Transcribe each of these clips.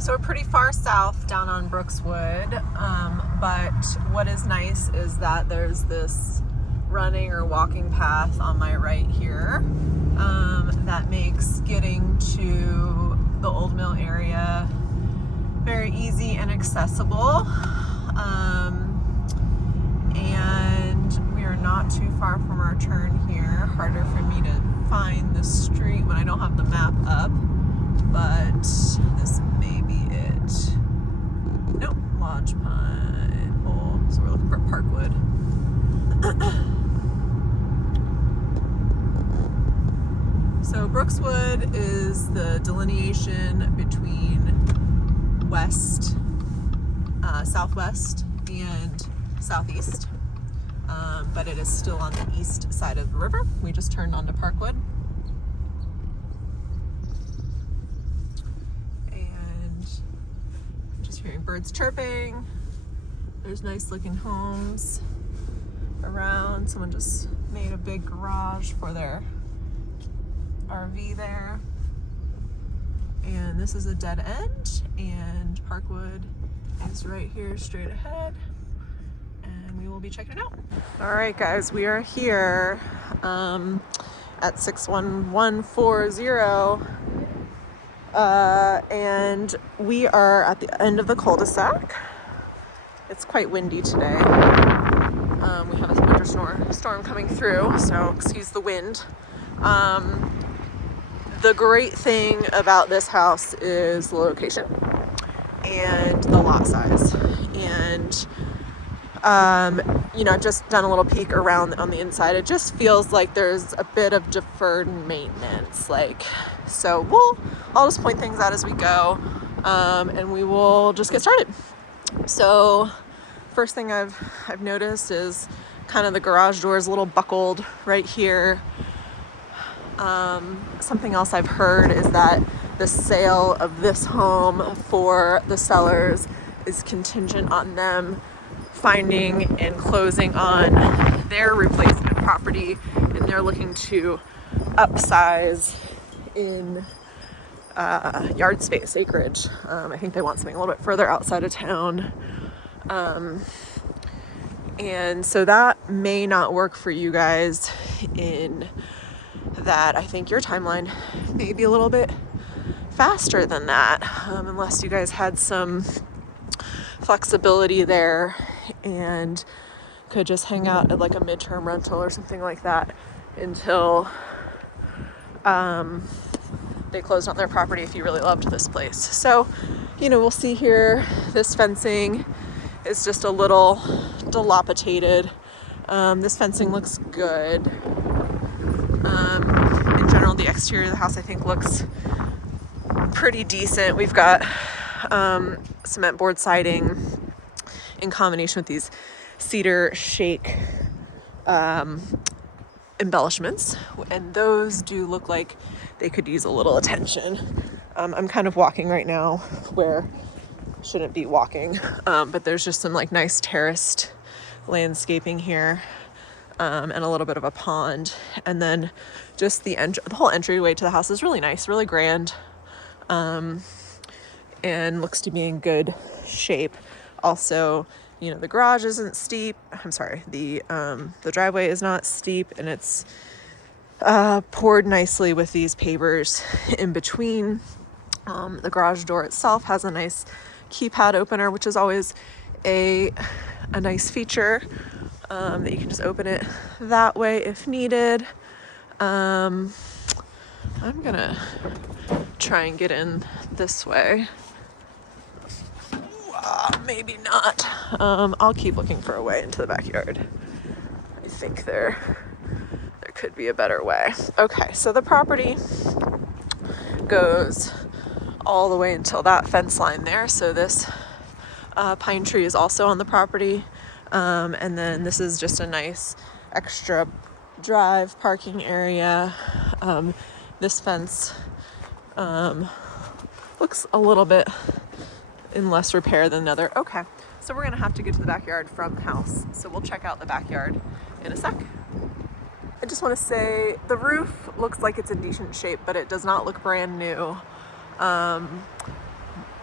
So we're pretty far south down on Brookswood, but what is nice is that there's this running or walking path on my right here that makes getting to the Old Mill area very easy and accessible. And we are not too far from our turn here. Harder for me to find the street when I don't have the map up, but this may be it. Nope, Lodge Pine Hole. So we're looking for Parkwood. So Brookswood is the delineation between west, southwest, and southeast, but it is still on the east side of the river. We just turned onto Parkwood. And just hearing birds chirping. There's nice looking homes around. Someone just made a big garage for their RV there. And this is a dead end, and Parkwood is right here straight ahead, and we will be checking it out. All right, guys, we are here at 61140, and we are at the end of the cul-de-sac. It's quite windy today. We have a winter storm coming through, so excuse the wind. The great thing about this house is the location and the lot size. And, I've just done a little peek around on the inside. It just feels like there's a bit of deferred maintenance. So I'll just point things out as we go, and we will just get started. So first thing I've noticed is kind of the garage door is a little buckled right here. Something else I've heard is that the sale of this home for the sellers is contingent on them finding and closing on their replacement property, and they're looking to upsize in yard space, acreage. I think they want something a little bit further outside of town. And so that may not work for you guys in that I think your timeline may be a little bit faster than that, unless you guys had some flexibility there and could just hang out at like a midterm rental or something like that until they closed on their property if you really loved this place. So, we'll see here. This fencing is just a little dilapidated. This fencing looks good. In general, the exterior of the house I think looks pretty decent. We've got cement board siding in combination with these cedar shake embellishments, and those do look like they could use a little attention. I'm kind of walking right now where I shouldn't be walking, but there's just some nice terraced landscaping here. And a little bit of a pond, and then just the whole entryway to the house is really nice, really grand, and looks to be in good shape. Also, the garage isn't steep. I'm sorry, the driveway is not steep, and it's poured nicely with these pavers in between. The garage door itself has a nice keypad opener, which is always a nice feature. That you can just open it that way if needed. I'm gonna try and get in this way. Maybe not. I'll keep looking for a way into the backyard. I think there could be a better way. Okay, so the property goes all the way until that fence line there. So this pine tree is also on the property. And then this is just a nice extra drive parking area. This fence looks a little bit in less repair than the other. Okay, so we're gonna have to get to the backyard from the house. So we'll check out the backyard in a sec. I just want to say the roof looks like it's in decent shape, but it does not look brand new.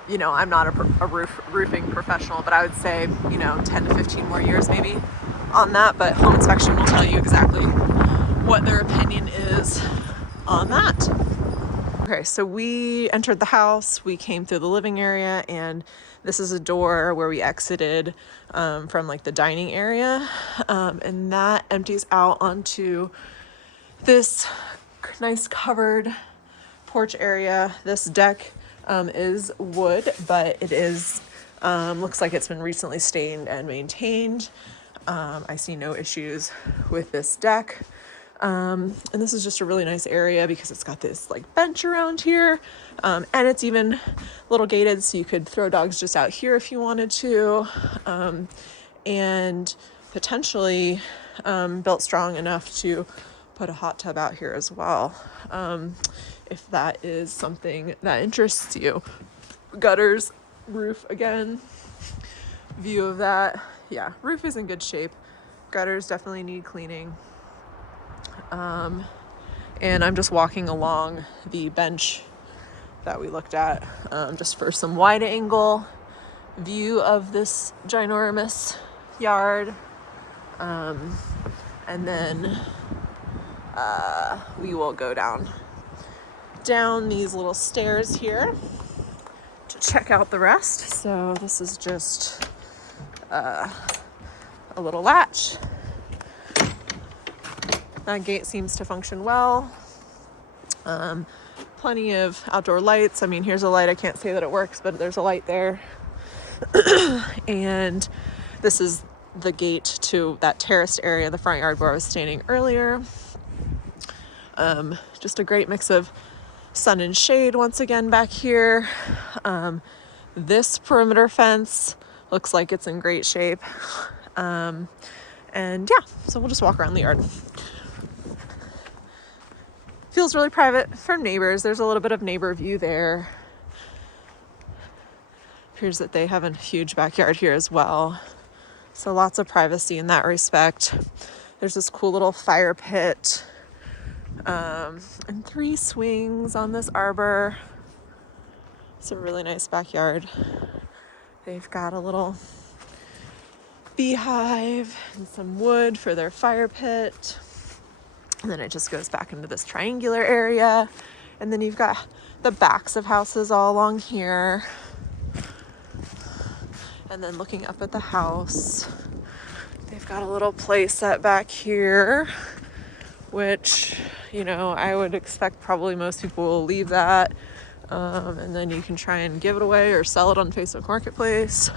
you know, I'm not a roofing professional, but I would say, you know, 10 to 15 more years maybe on that. But home inspection will tell you exactly what their opinion is on that. Okay, so we entered the house, we came through the living area, and this is a door where we exited from like the dining area, and that empties out onto this nice covered porch area. This deck is wood, but it is looks like it's been recently stained and maintained. I see no issues with this deck. And this is just a really nice area because it's got this like bench around here, and it's even a little gated, so you could throw dogs just out here if you wanted to, and potentially built strong enough to put a hot tub out here as well, if that is something that interests you. Gutters, roof again, view of that. Yeah, roof is in good shape. Gutters definitely need cleaning. And I'm just walking along the bench that we looked at, just for some wide angle view of this ginormous yard. And then we will go down these little stairs here to check out the rest. So this is just a little latch. That gate seems to function well. Plenty of outdoor lights. I mean, here's a light. I can't say that it works, but there's a light there. And this is the gate to that terraced area, the front yard where I was standing earlier. Just a great mix of sun and shade once again back here. This perimeter fence looks like it's in great shape. And yeah, so we'll just walk around the yard. Feels really private from neighbors. There's a little bit of neighbor view there. Appears that they have a huge backyard here as well. So lots of privacy in that respect. There's this cool little fire pit, and 3 swings on this arbor. It's a really nice backyard. They've got a little beehive and some wood for their fire pit. And then it just goes back into this triangular area. And then you've got the backs of houses all along here. And then looking up at the house, they've got a little play set back here, which, you know, I would expect probably most people will leave that. And then you can try and give it away or sell it on Facebook Marketplace.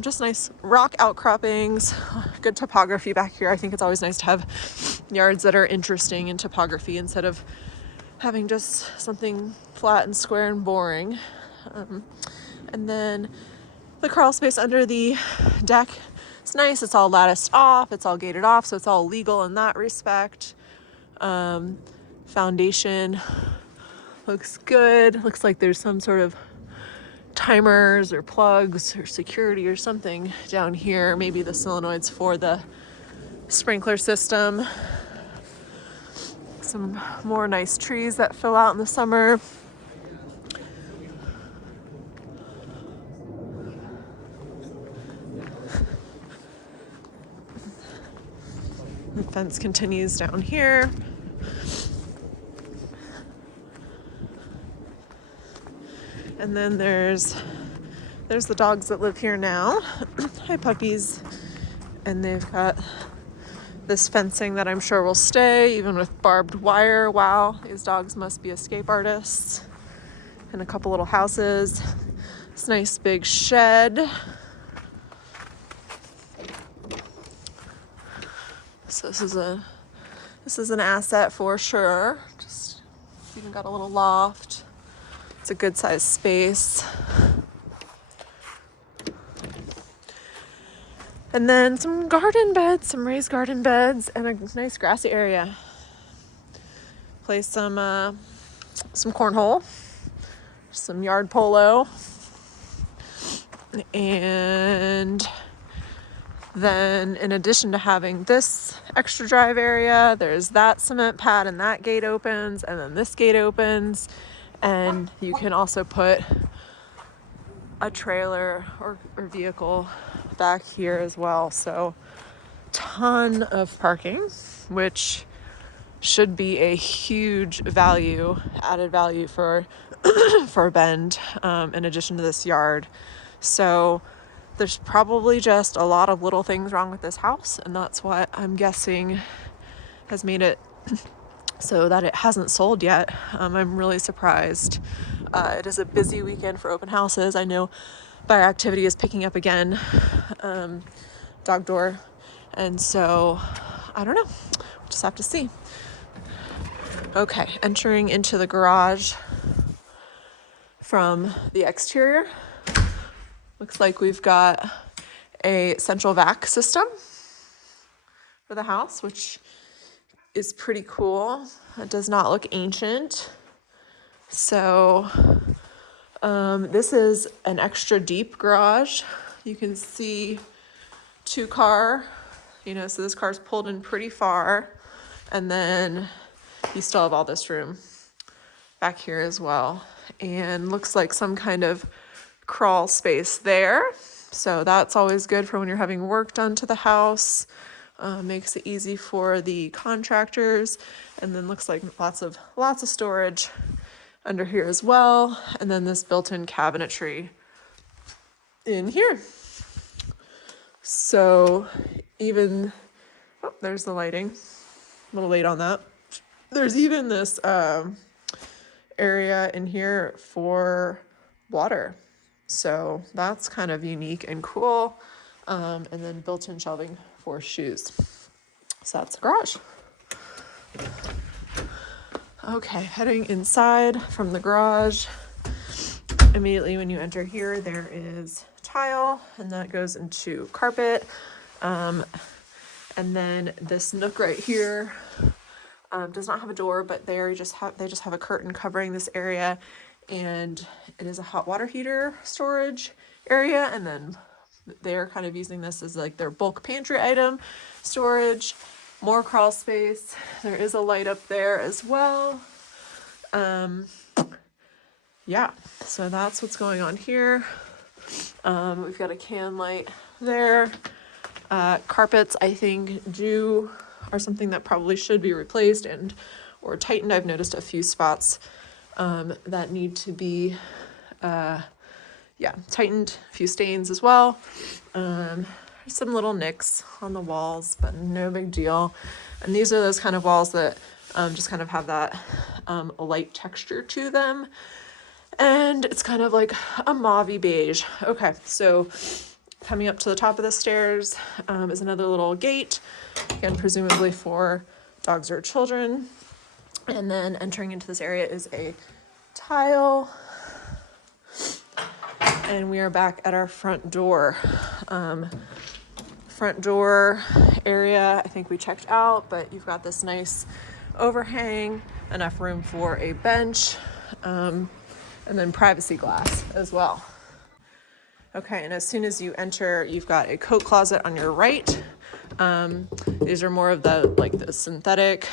Just nice rock outcroppings, good topography back here. I think it's always nice to have yards that are interesting in topography instead of having just something flat and square and boring. And then the crawl space under the deck, it's nice. It's all latticed off. It's all gated off. So it's all legal in that respect. Foundation looks good. Looks like there's some sort of timers or plugs or security or something down here. Maybe the solenoids for the sprinkler system. Some more nice trees that fill out in the summer. The fence continues down here. And then there's the dogs that live here now. Hi, puppies. And they've got this fencing that I'm sure will stay, even with barbed wire. Wow, these dogs must be escape artists. And a couple little houses. This nice big shed. So this is an asset for sure. Just even got a little loft. It's a good sized space. And then some garden beds, some raised garden beds, and a nice grassy area. Play some cornhole, some yard polo, and then in addition to having this extra drive area, there's that cement pad and that gate opens, and then this gate opens. And you can also put a trailer or vehicle back here as well. So ton of parking, which should be a huge added value for for Bend, in addition to this yard. So there's probably just a lot of little things wrong with this house, and that's what I'm guessing has made it so that it hasn't sold yet. I'm really surprised. It is a busy weekend for open houses. I know buyer activity is picking up again, dog door, and so I don't know, we'll just have to see. Okay, entering into the garage from the exterior. Looks like we've got a central vac system for the house, which is pretty cool. It does not look ancient. So this is an extra deep garage. You can see 2-car, so this car's pulled in pretty far, and then you still have all this room back here as well, and looks like some kind of crawl space there. So that's always good for when you're having work done to the house. Makes it easy for the contractors, and then looks like lots of storage under here as well, and then this built-in cabinetry in here. So even there's the lighting, a little late on that. There's even this area in here for water, so that's kind of unique and cool. And then built-in shelving for shoes. So that's the garage. Okay, heading inside from the garage. Immediately when you enter here, there is tile, and that goes into carpet. And then this nook right here does not have a door, but they just have a curtain covering this area, and it is a hot water heater storage area, and then they're kind of using this as like their bulk pantry item storage. More crawl space. There is a light up there as well. Yeah, so that's what's going on here. We've got a can light there. Carpets, I think, are something that probably should be replaced or tightened. I've noticed a few spots that need to be tightened, a few stains as well. Some little nicks on the walls, but no big deal. And these are those kind of walls that just kind of have that light texture to them. And it's kind of like a mauvey beige. Okay, so coming up to the top of the stairs is another little gate, again, presumably for dogs or children. And then entering into this area is a tile. And we are back at our front door. Front door area, I think we checked out, but you've got this nice overhang, enough room for a bench, and then privacy glass as well. Okay, and as soon as you enter, you've got a coat closet on your right. These are more of the synthetic,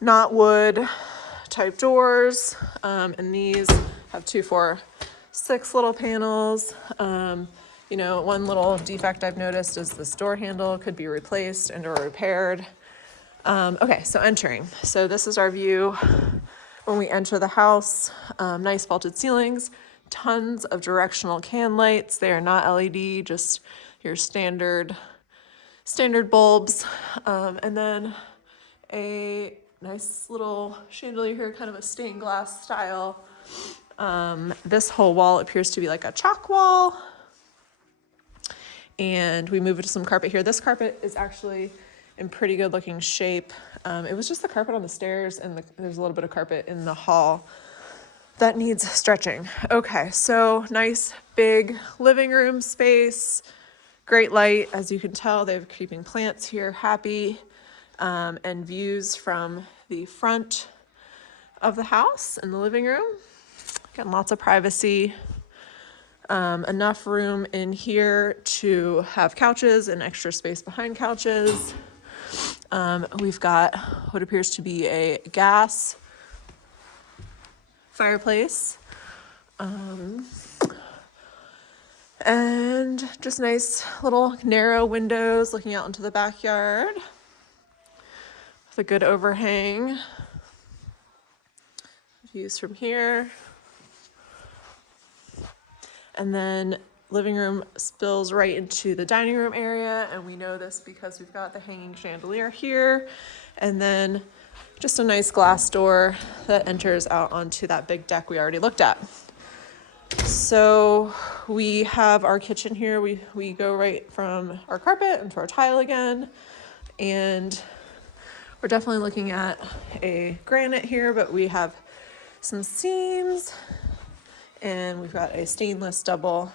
not wood type doors, and these have 2, 4, 6 little panels. One little defect I've noticed is this door handle could be replaced and or repaired. Okay, so entering. So this is our view when we enter the house. Nice vaulted ceilings, tons of directional can lights. They are not LED, just your standard bulbs. And then a nice little chandelier here, kind of a stained glass style. This whole wall appears to be like a chalk wall. And we move to some carpet here. This carpet is actually in pretty good looking shape. It was just the carpet on the stairs, and there's a little bit of carpet in the hall that needs stretching. Okay, so nice big living room space, great light. As you can tell, they have creeping plants here, happy, and views from the front of the house and the living room. Getting lots of privacy. Enough room in here to have couches and extra space behind couches. We've got what appears to be a gas fireplace. And just nice little narrow windows looking out into the backyard with a good overhang. Views from here. And then living room spills right into the dining room area, and we know this because we've got the hanging chandelier here, and then just a nice glass door that enters out onto that big deck we already looked at. So we have our kitchen here. We go right from our carpet into our tile again, and we're definitely looking at a granite here, but we have some seams, and we've got a stainless double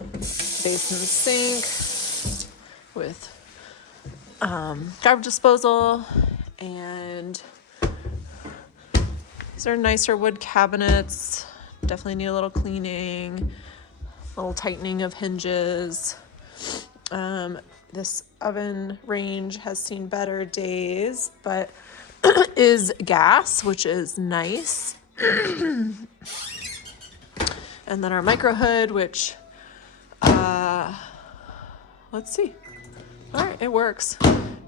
basin sink with garbage disposal, and these are nicer wood cabinets. Definitely need a little cleaning, a little tightening of hinges. This oven range has seen better days, but is gas, which is nice. And then our micro hood, which, let's see. All right, it works.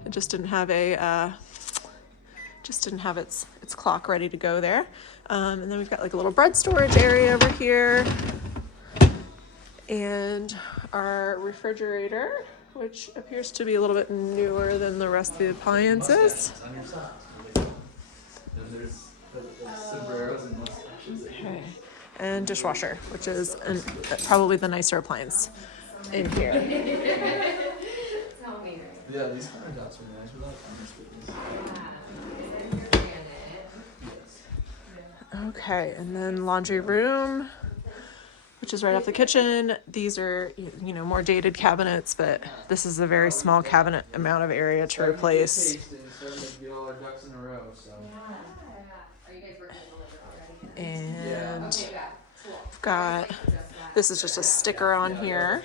It just didn't have its clock ready to go there. And then we've got like a little bread storage area over here, and our refrigerator, which appears to be a little bit newer than the rest of the appliances. Okay. And dishwasher, which is probably the nicer appliance in here. Tell me. Yeah, these countertops are nice without Okay, and then laundry room, which is right off the kitchen. These are, more dated cabinets, but this is a very small cabinet amount of area to replace. And we've got, this is just a sticker on here,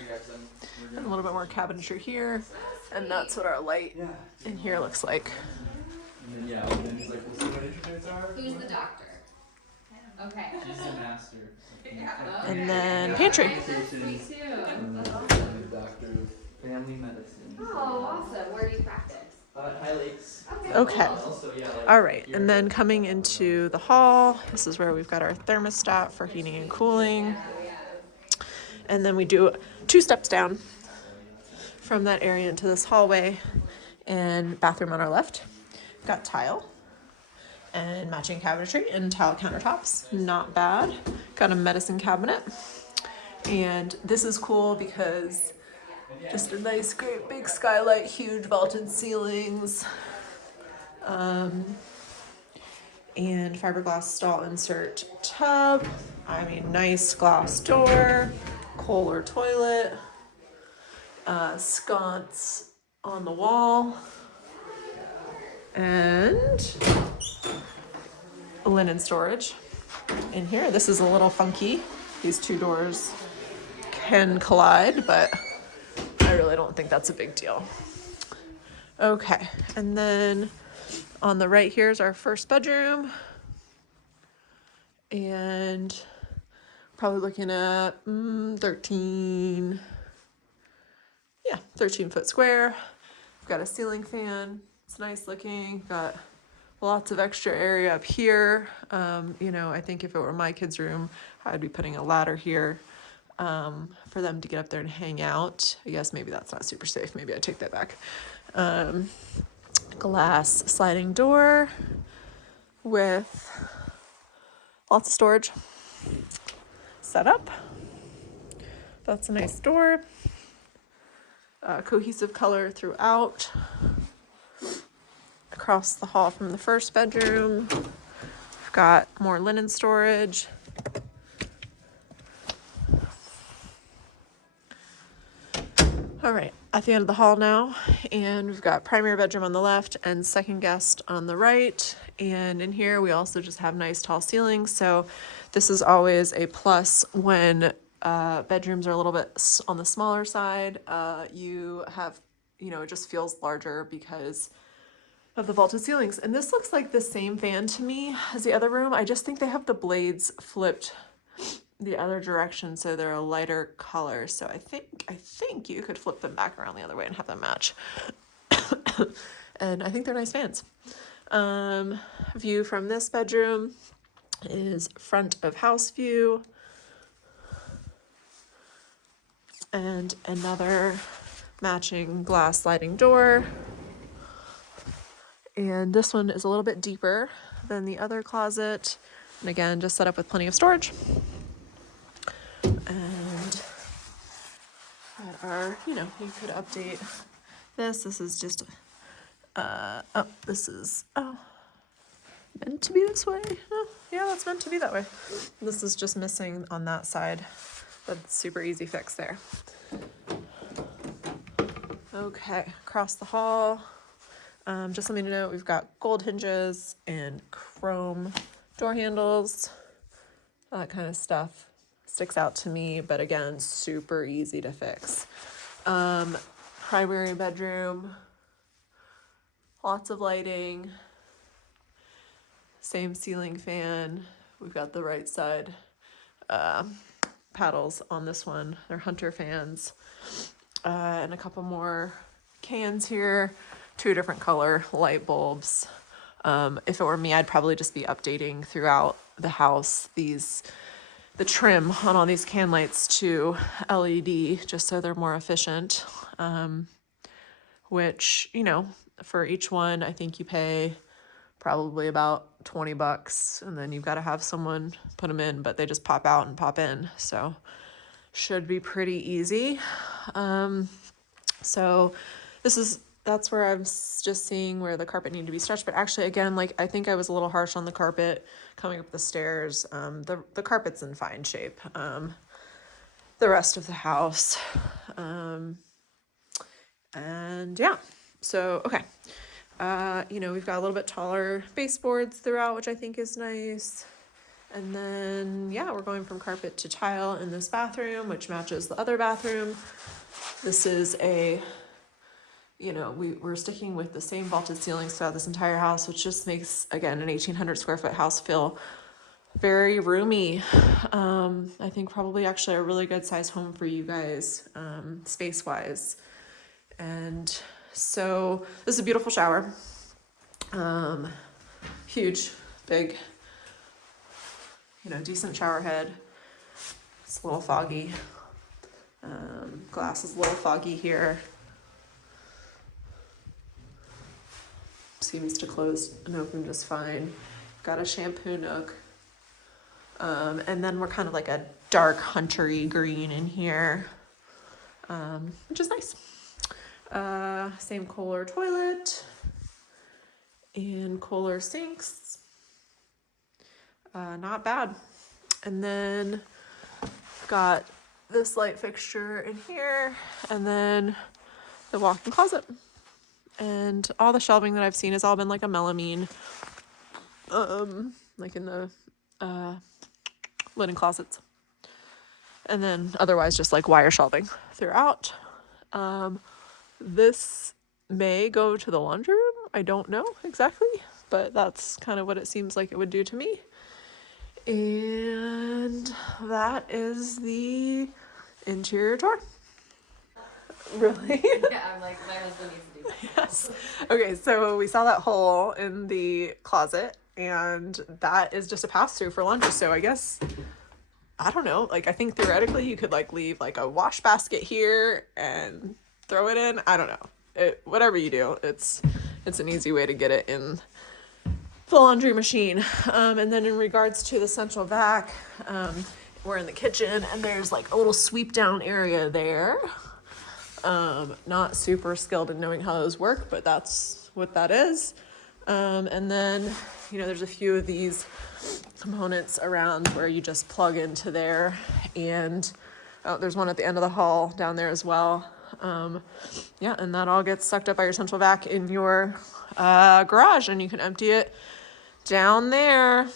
and a little bit more cabinetry here, and that's what our light in here looks like. Who's the doctor? Okay. She's the master. And then pantry. Me too. Doctor of family medicine. Oh, awesome. Where do you practice? High Lakes. Okay. Also, yeah, like All right, and then coming into the hall, this is where we've got our thermostat for heating and cooling. And then we do 2 steps down from that area into this hallway, and bathroom on our left. Got tile and matching cabinetry and tile countertops. Not bad. Got a medicine cabinet. And this is cool because just a nice, great big skylight, huge vaulted ceilings, and fiberglass stall insert tub. I mean, nice glass door, Kohler toilet, sconce on the wall, and linen storage in here. This is a little funky. These 2 doors can collide, but I really don't think that's a big deal. Okay, and then on the right here is our first bedroom, and probably looking at 13 foot square. We've got a ceiling fan. It's nice looking. Got lots of extra area up here. I think if it were my kids' room, I'd be putting a ladder here for them to get up there and hang out. I guess maybe that's not super safe. Maybe I take that back. Glass sliding door with lots of storage set up. That's a nice door. Cohesive color throughout. Across the hall from the first bedroom, we've got more linen storage. All right, at the end of the hall now, and we've got primary bedroom on the left and second guest on the right. And in here, we also just have nice tall ceilings. So this is always a plus when bedrooms are a little bit on the smaller side. You have, it just feels larger because of the vaulted ceilings. And this looks like the same fan to me as the other room. I just think they have the blades flipped the other direction, so they're a lighter color. So I think you could flip them back around the other way and have them match. And I think they're nice fans. View from this bedroom is front of house view. And another matching glass sliding door. And this one is a little bit deeper than the other closet. And again, just set up with plenty of storage. And you could update this. This is just, this is, meant to be this way. Oh, yeah, that's meant to be that way. This is just missing on that side. That's super easy fix there. Okay, across the hall. Just something to note, we've got gold hinges and chrome door handles. That kind of stuff sticks out to me, but again, super easy to fix. Primary bedroom, lots of lighting, same ceiling fan. We've got the right side paddles on this one. They're Hunter fans. And a couple more cans here, 2 different color light bulbs. If it were me, I'd probably just be updating throughout the house the trim on all these can lights to LED, just so they're more efficient. Which, for each one, I think you pay probably about $20, and then you've got to have someone put them in, but they just pop out and pop in. So should be pretty easy. So that's where I'm just seeing where the carpet needed to be stretched. But actually, again, I think I was a little harsh on the carpet coming up the stairs. The carpet's in fine shape. The rest of the house. And yeah, so, okay. We've got a little bit taller baseboards throughout, which I think is nice. And then, yeah, we're going from carpet to tile in this bathroom, which matches the other bathroom. This is we're sticking with the same vaulted ceilings throughout this entire house, which just makes, again, an 1,800 square foot house feel very roomy. I think probably actually a really good size home for you guys, space wise. And so this is a beautiful shower. Huge, big, decent shower head. It's a little foggy. Glass is a little foggy here. Seems to close and open just fine. Got a shampoo nook. And then we're kind of like a dark huntery green in here, which is nice. Same Kohler toilet and Kohler sinks. Not bad. And then got this light fixture in here, and then the walk-in closet. And all the shelving that I've seen has all been like a melamine, like in the linen closets. And then otherwise just like wire shelving throughout. This may go to the laundry room. I don't know exactly, but that's kind of what it seems like it would do to me. And that is the interior tour. Really? Yeah, I'm like, my husband needs to do that. Yes. Okay, so we saw that hole in the closet, and that is just a pass-through for laundry. So I guess, I don't know, I think theoretically you could leave a wash basket here and throw it in. I don't know. Whatever you do, it's an easy way to get it in the laundry machine. And then in regards to the central vac, we're in the kitchen, and there's a little sweep down area there. Not super skilled in knowing how those work, but that's what that is. And then, there's a few of these components around where you just plug into there, and there's one at the end of the hall down there as well. Yeah, and that all gets sucked up by your central vac in your garage, and you can empty it down there.